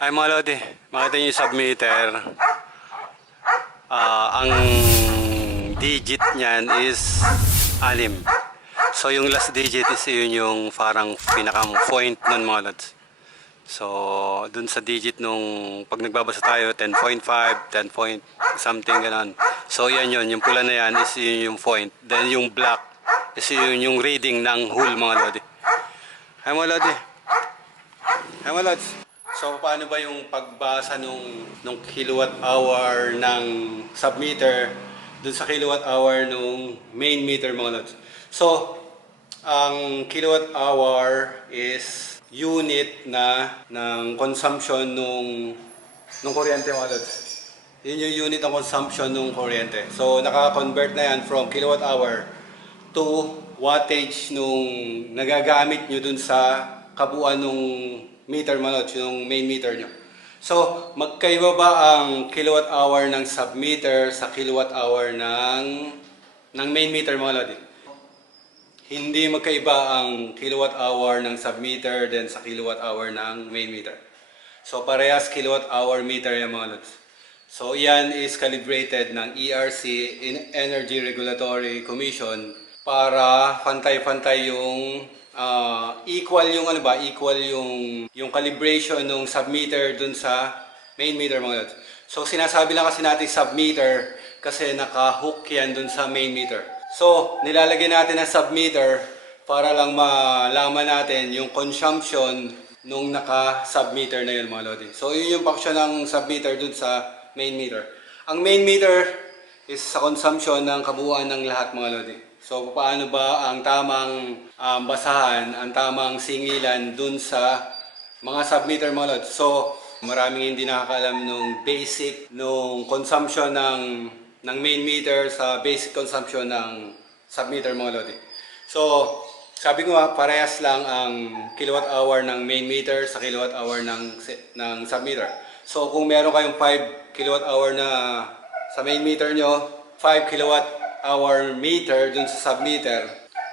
Ay mga lodi, makita niyo yung submeter. Ah, ang digit niyan is anim. So yung last digit is yun yung parang pinakang point nun mga lods. So dun sa digit nung pag nagbabasa tayo 10.5, 10 point something ganun. So yan yun, yung pula na yan is yun yung point. Then yung black is yun yung reading ng whole mga lodi. Ay mga lodi. Ay mga lods. So paano ba yung pagbasa nung nung kilowatt hour ng submeter dun sa kilowatt hour nung main meter mga lods? So ang kilowatt hour is unit na ng consumption nung nung kuryente mga lods. Yun yung unit ng consumption nung kuryente. So naka-convert na yan from kilowatt hour to wattage nung nagagamit nyo dun sa kabuuan nung meter manot, yung main meter nyo. So, magkaiba ba ang kilowatt hour ng submeter sa kilowatt hour ng ng main meter mga lodi? Hindi magkaiba ang kilowatt hour ng submeter then sa kilowatt hour ng main meter. So, parehas kilowatt hour meter yung mga lods. So, yan is calibrated ng ERC, Energy Regulatory Commission, para pantay-pantay yung ah, equal yung ano ba, equal yung yung calibration ng submeter dun sa main meter mga lods. So, sinasabi lang kasi natin submeter kasi naka-hook yan dun sa main meter. So, nilalagay natin ang submeter para lang malaman natin yung consumption nung naka-submeter na yun mga lodi. So, yun yung function ng submeter dun sa main meter. Ang main meter is sa consumption ng kabuuan ng lahat mga lodi. So, paano ba ang tamang um, basahan, ang tamang singilan dun sa mga submeter mga lodi? So, maraming hindi nakakaalam nung basic, nung consumption ng ng main meter sa basic consumption ng submeter mga lodi. So, sabi ko nga, parehas lang ang kilowatt hour ng main meter sa kilowatt hour ng, ng submeter. So, kung meron kayong 5 kilowatt hour na sa main meter nyo, 5 kilowatt hour meter dun sa submeter,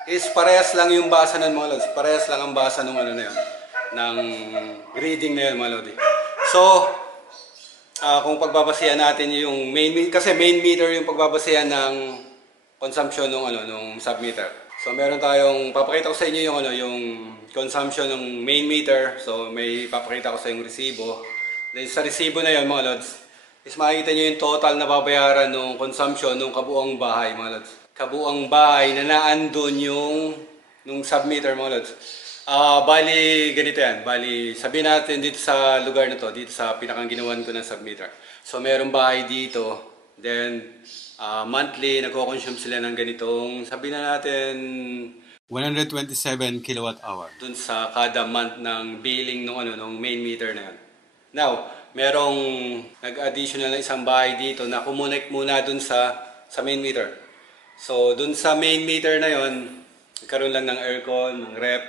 is parehas lang yung basa ng mga lods. Parehas lang ang basa ng ano na yun, ng reading na yun mga lodi. So, Ah, kung pagbabasihan natin yung main me- kasi main meter yung pagbabasihan ng consumption ng ano ng submeter. So meron tayong papakita ko sa inyo yung ano yung consumption ng main meter. So may papakita ko sa yung resibo. Then sa resibo na yon mga lods, is makikita niyo yung total na babayaran ng consumption ng kabuuang bahay mga lods. Kabuuang bahay na naandun yung nung submeter mga lods. Ah, bali ganito yan. Bali, sabihin natin dito sa lugar na to, dito sa pinakang ginawan ko ng submeter. So, merong bahay dito. Then, ah, monthly, nagko-consume sila ng ganitong, sabihin na natin, 127 kilowatt hour. Dun sa kada month ng billing ng ano, ng main meter na yan. Now, merong nag-additional na isang bahay dito na kumonek muna dun sa sa main meter. So, dun sa main meter na yon, nagkaroon lang ng aircon, ng rep,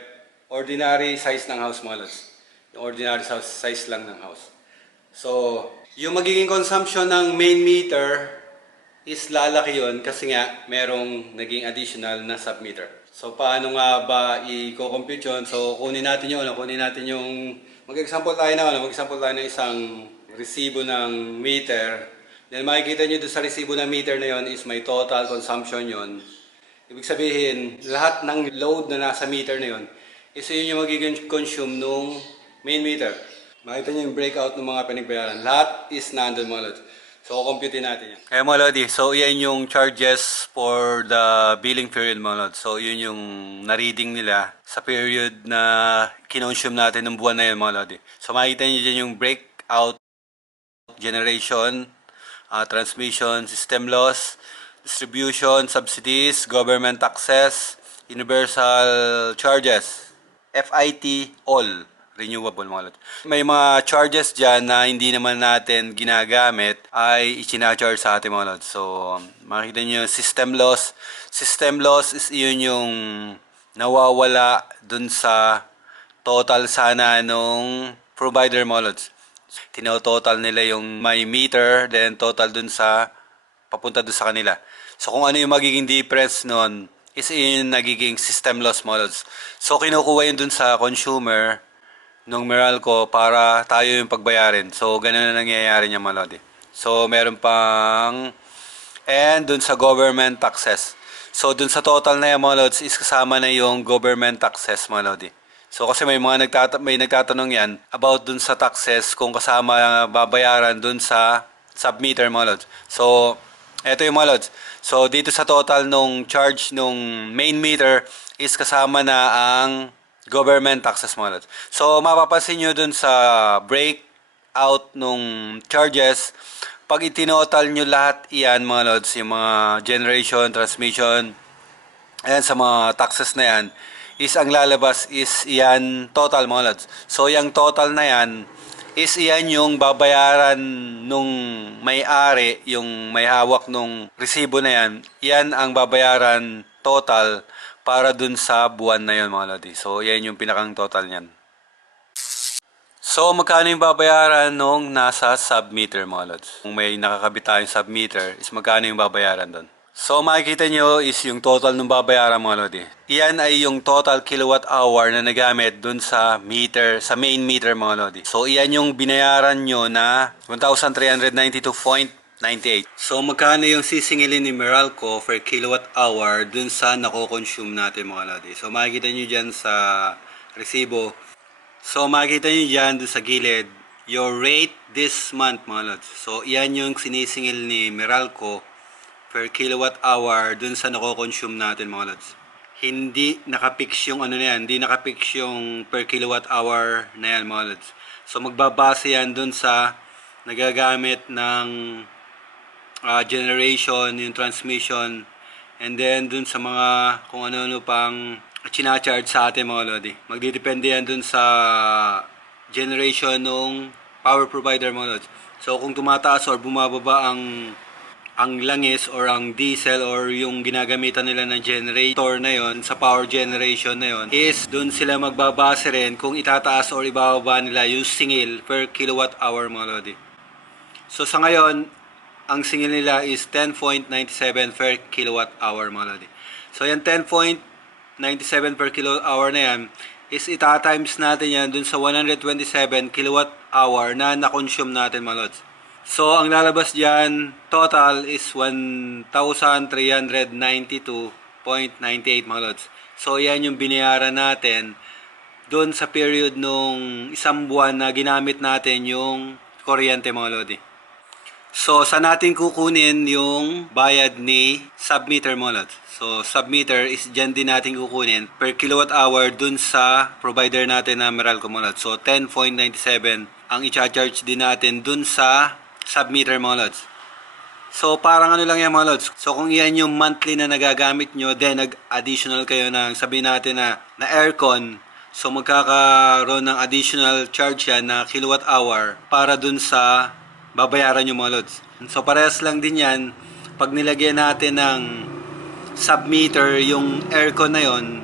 ordinary size ng house mga lods. Ordinary size, lang ng house. So, yung magiging consumption ng main meter is lalaki yon kasi nga merong naging additional na submeter. So, paano nga ba i-compute yun? So, kunin natin yung, ano, kunin natin yung, mag-example tayo na, ano, mag-example tayo ng isang resibo ng meter. Then, makikita nyo doon sa resibo ng meter na yon is may total consumption yon. Ibig sabihin, lahat ng load na nasa meter na yon is yun yung magiging consume nung main meter. Makita nyo yung breakout ng mga pinagbayaran. Lahat is nandun mga lods. So, compute natin yan. Kaya mga lodi, so yan yung charges for the billing period mga lods. So, yun yung na-reading nila sa period na kinonsume natin ng buwan na yun mga lodi. So, makita nyo dyan yung breakout generation, uh, transmission, system loss, distribution, subsidies, government taxes, universal charges, FIT, all renewable mga lot. May mga charges dyan na hindi naman natin ginagamit ay isinacharge sa ating mga lot. So, makikita nyo yung system loss. System loss is yun yung nawawala dun sa total sana nung provider mga lods. Tinototal nila yung my meter, then total dun sa papunta dun sa kanila. So kung ano yung magiging difference nun, is yung nagiging system loss lods. So kinukuha yun dun sa consumer ng Meralco para tayo yung pagbayarin. So, ganun na nangyayari niya mga lodi. So, meron pang and dun sa government taxes. So, dun sa total na yan mga lods is kasama na yung government taxes mga lodi. So, kasi may mga nagtata- may nagtatanong yan about dun sa taxes kung kasama babayaran dun sa submeter mga lods. So, eto yung mga lods. So, dito sa total nung charge nung main meter is kasama na ang government taxes mga lods. So, mapapansin nyo dun sa breakout nung charges, pag itinotal nyo lahat iyan mga lods, yung mga generation, transmission, ayan sa mga taxes na yan, is ang lalabas is iyan total mga lods. So, yung total na yan, is iyan yung babayaran nung may-ari, yung may hawak nung resibo na yan, yan ang babayaran total para dun sa buwan na yun mga lodi. So, yan yung pinakang total niyan. So, magkano yung babayaran nung nasa submeter mga lods? Kung may nakakabit tayong submeter, is magkano yung babayaran doon? So, makikita nyo is yung total ng babayaran mga lodi. Iyan ay yung total kilowatt hour na nagamit dun sa meter, sa main meter mga lodi. So, iyan yung binayaran nyo na 1,392.98. So, magkano yung sisingilin ni Meralco per kilowatt hour dun sa nako-consume natin mga lodi. So, makikita nyo dyan sa resibo. So, makikita nyo dyan dun sa gilid, your rate this month mga lods. So, iyan yung sinisingil ni Meralco per kilowatt hour dun sa nako-consume natin mga lods. Hindi nakapix yung ano na yan, hindi nakapix yung per kilowatt hour na yan mga lods. So, magbabase yan dun sa nagagamit ng ah, generation, yung transmission, and then dun sa mga kung ano-ano pang charge sa atin mga lodi. Magdidepende yan dun sa generation ng power provider mga lods. So kung tumataas or bumababa ang ang langis or ang diesel or yung ginagamitan nila ng generator na yon sa power generation na yon is doon sila magbabase rin kung itataas or ibababa nila yung singil per kilowatt hour mga lodi. So sa ngayon, ang singil nila is 10.97 per kilowatt hour mga lodi. So yan 10.97 per kilowatt hour na yan is ita-times natin yan dun sa 127 kilowatt hour na na-consume natin mga lods. So ang lalabas diyan total is 1,392.98 mga lods. So yan yung binayaran natin doon sa period nung isang buwan na ginamit natin yung kuryente mga lodi. So, saan natin kukunin yung bayad ni submeter mo lot? So, submeter is dyan din natin kukunin per kilowatt hour dun sa provider natin na Meralco mo lot. So, 10.97 ang i-charge din natin dun sa submeter mo lots. So, parang ano lang yan mga lods. So, kung yan yung monthly na nagagamit nyo, then nag-additional kayo ng sabihin natin na, na aircon, so magkakaroon ng additional charge yan na kilowatt hour para dun sa babayaran yung mga lods. So, parehas lang din yan. Pag nilagyan natin ng submeter yung aircon na yon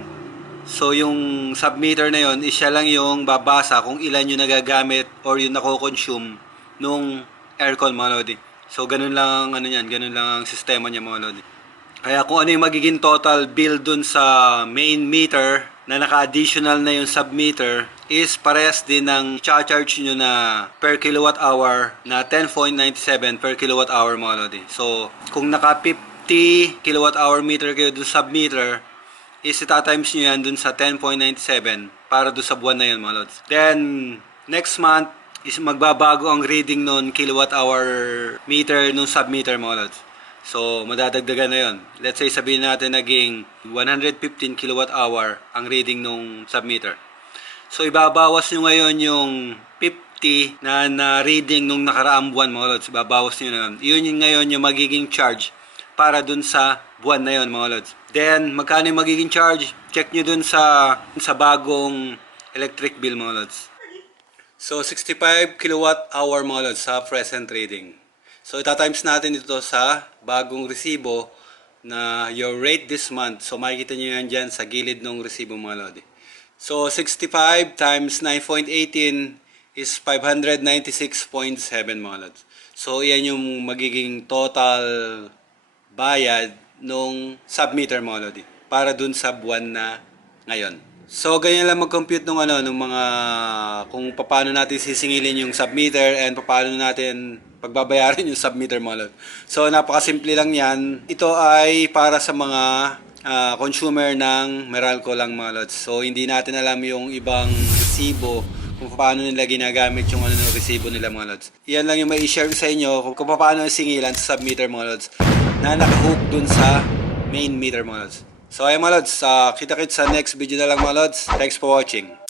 so yung submeter na yon is siya lang yung babasa kung ilan yung nagagamit or yung nako-consume nung aircon mga lodi. So ganun lang ang ano yan, ganun lang ang sistema niya mga lodi. Kaya kung ano yung magiging total bill dun sa main meter na naka-additional na yung submeter is parehas din ng charge nyo na per kilowatt hour na 10.97 per kilowatt hour mga lodi. So kung naka 50 kilowatt hour meter kayo dun sa submeter is itatimes nyo yan dun sa 10.97 para dun sa buwan na yun mga lods. Then next month is magbabago ang reading nun kilowatt hour meter nung submeter mga lods. So, madadagdagan na yon. Let's say, sabihin natin naging 115 kilowatt hour ang reading nung submeter. So, ibabawas nyo ngayon yung 50 na, na reading nung nakaraang buwan mga lods. Ibabawas nyo na yun. Yun yung ngayon yung magiging charge para dun sa buwan na yon mga lods. Then, magkano yung magiging charge? Check nyo dun sa, sa bagong electric bill mga lods. So, 65 kilowatt hour mga lods sa present reading. So, itatimes natin ito sa bagong resibo na your rate this month. So, makikita nyo yan dyan sa gilid ng resibo mga lodi. So, 65 times 9.18 is 596.7 mga lods. So, yan yung magiging total bayad nung submeter mga lodi para dun sa buwan na ngayon. So, ganyan lang mag-compute nung ano, nung mga, kung paano natin sisingilin yung submeter and paano natin pagbabayaran yung submeter mga lods. So, napakasimple lang yan. Ito ay para sa mga ah, consumer ng Meralco lang mga lods. So, hindi natin alam yung ibang resibo kung paano nila ginagamit yung ano ng resibo nila mga lods. Yan lang yung may share sa inyo kung, kung paano singilan sa submeter mga lods na nakahook dun sa main meter mga lods. So ayun mga lods, uh, kita-kits sa next video na lang mga lods. Thanks for watching.